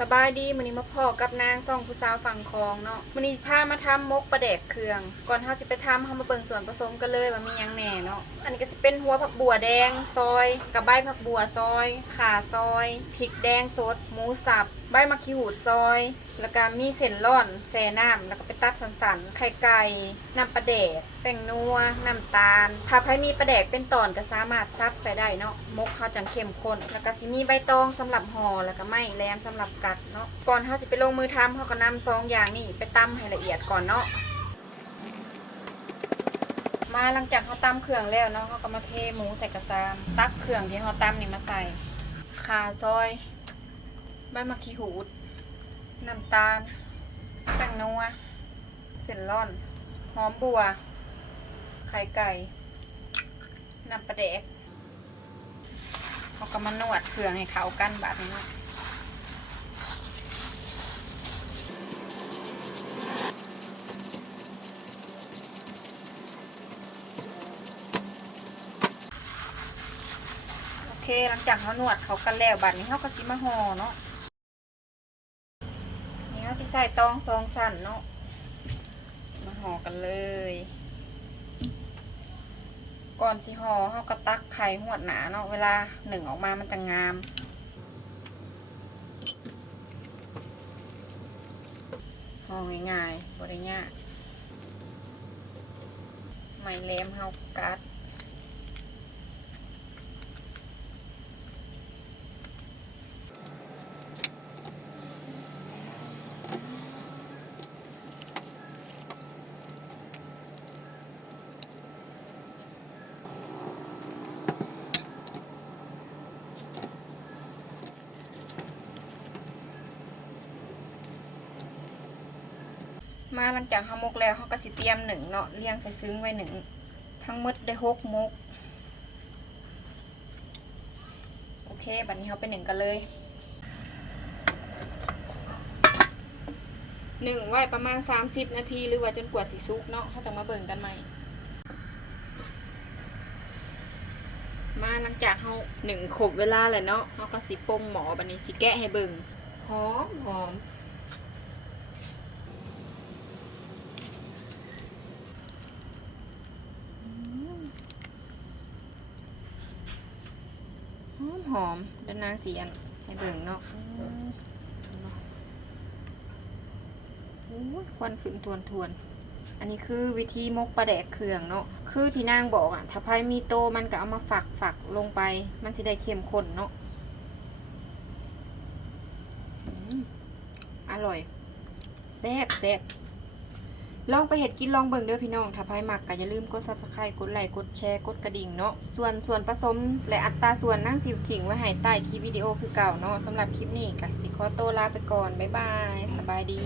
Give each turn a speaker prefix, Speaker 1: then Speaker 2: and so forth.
Speaker 1: สบายดีมันนี้มาพ่อกับนางซ่องผู้สาวฝั่งคลองเนาะมันนี้พามาทำมกประแดกเครื่อง ก่อนเฮาสิไปทำเฮามาเบิ่งส่วนผสมกันเลยว่ามีหยังแหน่เนาะอันนี้ก็สิเป็นหัวผักบัวแดงซอยกับใบผักบัวซอย ข่าซอยพริกแดงสด หมูสับ ใบมะขีหูดซอย แล้วก็มีเส้นร่อนแช่น้ำแล้วก็ไปตัดสันๆไข่ไก่น้ำปลาแดกแป้งนัวน้ำตาล ถ้าใครมีปลาแดกเป็นตอนก็สามารถซับใส่ได้เนาะมกเขาจังเข้มข้นแล้วก็สิมีใบตองสำหรับห่อแล้วก็ไม้แหลมสำหรับกัดเนาะก่อนเขาสิไปลงมือทำเขาก็นำซองอย่างนี้ไปตำให้ละเอียดก่อนเนาะมาหลังจากเขาตำเครื่องแล้วเนาะเขาก็มาเทหมูใส่กระซาม ตักเครื่องที่เขาตำนี่มาใส่ขาซอย ใบมะขีหูด น้ำตาลแป้งนัวเส้นร่อน หอมบัว ไข่ไก่ น้ำปลาแดกเขาก็มานวดเครื่องให้เขากันแบบนี้เนาะโอเค หลังจากเขานวดเขากันแล้วบัดนี้เขาก็สิมาห่อเนาะาสิใส่ตองซองสั่นเนาะ มาห่อกันเลย ก่อนสิห่อเขาก็ตักไข่หวดหนาเนาะ เวลาหนึ่งออกมามันจะงาม ห่อง่ายๆบริยาไม่เลมเฮากัด มาหลังจากเขามกแล้วเขาก็สิเตรียมหนึ่งเนาะเรียงใส่ซึ้งไว้หนึ่งทั้งหมดได้หกมกโอเคบัดนี้เขาไปหนึ่งกันเลยหนึ่งไว้ประมาณ 30 นาที หรือว่าจนกว่าสิซุกเนาะเขาจะมาเบิ่งกันใหม่ มาหลังจากเขาหนึ่งขบเวลาเลยเนาะเขาก็สิปงหมอบัดนี้สิแกะให้เบิ่งหอมหอม หอมหอมเดินนางสีอันให้เบิ่งเนาะโอ้ยควันขึ้นทวนทวนๆอันนี้คือวิธีมกปลาแดกเครื่องเนาะ คือที่นางบอกอะ ถ้าไพ่มีโตมันก็เอามาฝักฝักลงไป มันสิได้เข้มข้นเนาะอืมอร่อยแซ่บแซ่บ ลองไปเห็ดกินลองเบิ่งเด้อพี่น้อง ถ้าไพ่มักก็อย่าลืมกด subscribe กดไลค์กดแชร์กดกระดิ่งเนาะ ส่วนส่วนผสมและอัตราส่วนนั่งสิถิงไว้ให้ใต้คลิปวิดีโอคือเก่าเนาะสำหรับคลิปนี้ก็สิขอตัวลาไปก่อน บ๊ายบาย สบายดี